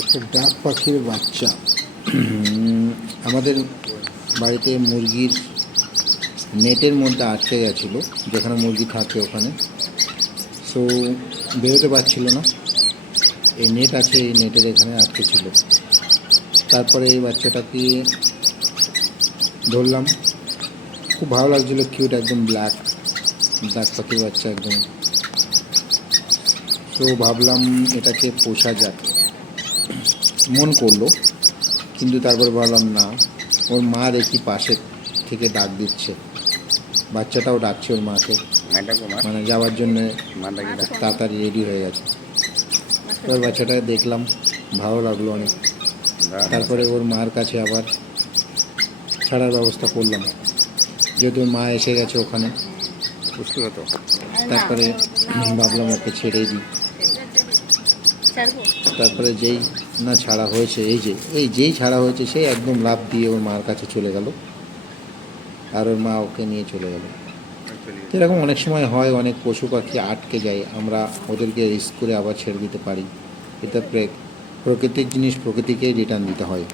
একটা ডাক পাখির বাচ্চা আমাদের বাড়িতে মুরগির নেটের মধ্যে আটকে গেছিলো, যেখানে মুরগি থাকে ওখানে। সো বেরোতে পারছিল না, এই নেট আছে, এই নেটের এখানে আটকে ছিল। তারপরে এই বাচ্চাটাকে ধরলাম, খুব ভালো লাগছিলো, কিউট, একদম ব্ল্যাক ডাক পাখির বাচ্চা একদম। তো ভাবলাম এটাকে পোষা যাক, মন করলো, কিন্তু তারপরে ভাবলাম না। ওর মা দেখি পাশে থেকে ডাক দিচ্ছে, বাচ্চাটাও ডাকছে ওর মাকে, মানে যাওয়ার জন্য তাড়াতাড়ি রেডি হয়ে গেছে। এবার বাচ্চাটাকে দেখলাম, ভালো লাগলো অনেক। তারপরে ওর মার কাছে আবার ছাড়ার ব্যবস্থা করলাম, যেহেতু ওর মা এসে গেছে ওখানে। তারপরে ভাবলাম ওকে ছেড়েই দিই। তারপরে যেই না ছাড়া হয়েছে, যেই ছাড়া হয়েছে, সে একদম লাফ দিয়ে ওর মার কাছে চলে গেল, আর ওর মা ওকে নিয়ে চলে গেল। এরকম অনেক সময় হয়, অনেক পশু পাখি আটকে যায়, আমরা ওদেরকে রিস্ক করে আবার ছেড়ে দিতে পারি। এটা প্রকৃতির জিনিস, প্রকৃতিকেই রিটার্ন দিতে হয়।